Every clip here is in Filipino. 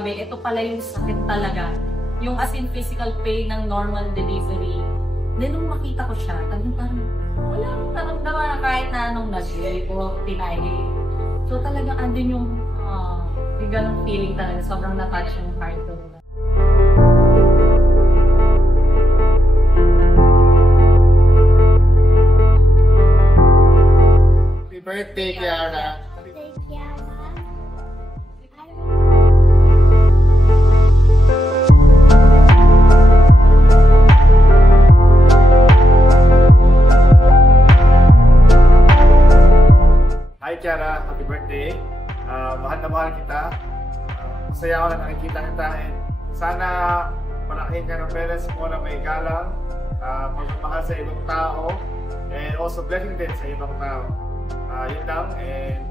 grabe, ito pala yung sakit talaga. Yung as in physical pain ng normal delivery. Then nung makita ko siya, talagang parang wala akong naramdaman na kahit na anong nag-rape o tinahi. So talagang andun yung ganong feeling talaga. Sobrang na-touch yung heart ko. Happy birthday, Kiara! Birthday, Kiara! Hi, Kiara! Happy birthday! Mahal na mahal kita. Masaya ako na nakikita kita. And sana palakihin ka ng parents mo na may galang, pagmamahal sa ibang tao, and also blessing din sa ibang tao. Yun lang, and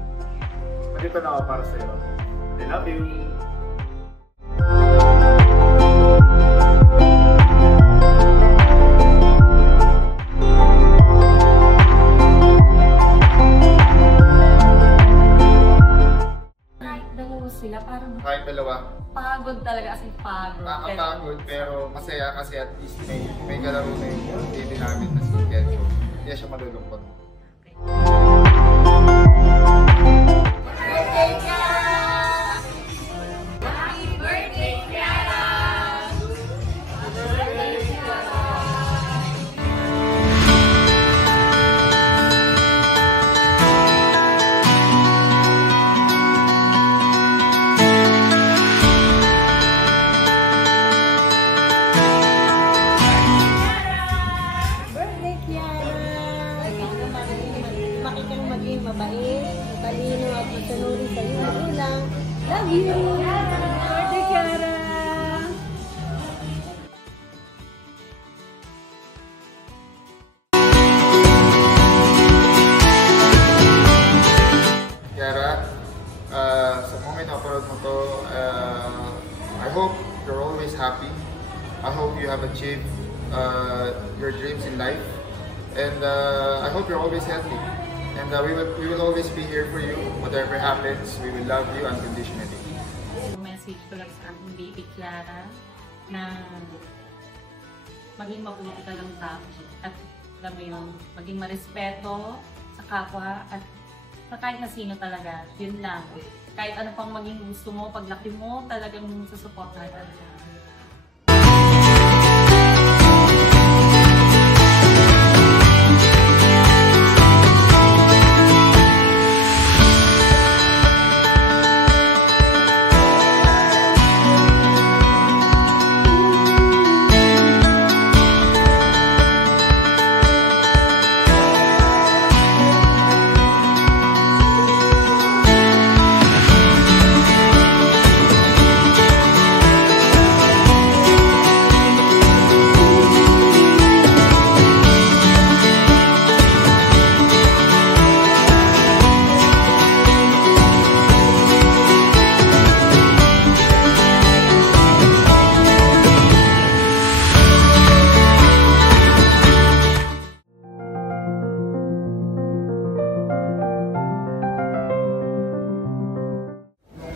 nandito na ako para sa iyo. I love you! Kahit dalawa sila, parang Kahit dalawa, pagod talaga, as in pagod. nakakapagod pero masaya kasi at least may kalaro na yung baby namin na si Kenzo. Hindi siya malulungkot. Birthday, Kiara! Happy birthday, Kiara! Birthday, Kiara! Lumaki kang maging mabait, matalino at masanuri sa iyong magulang. Love you! Birthday, Kiara! Kiara, sa moment na parod mo to, I hope you're always happy. I hope you have achieved your dreams in life. And I hope you're always healthy. And we will always be here for you. Whatever happens, we will love you unconditionally. Yung message ko lang sa aking baby Kiara na maging mabuti ka lang tao at alam mo yun, maging marespeto sa kapwa at sa kahit na sino talaga, yun lang. Kahit ano pang maging gusto mo, paglaki mo, talagang susuportahan talaga.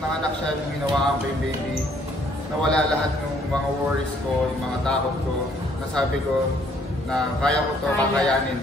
Nanganak siya, nung ginawa ko yung baby, nawala lahat ng mga worries ko, yung mga takot ko, nasabi ko na kaya ko to, kakayanin.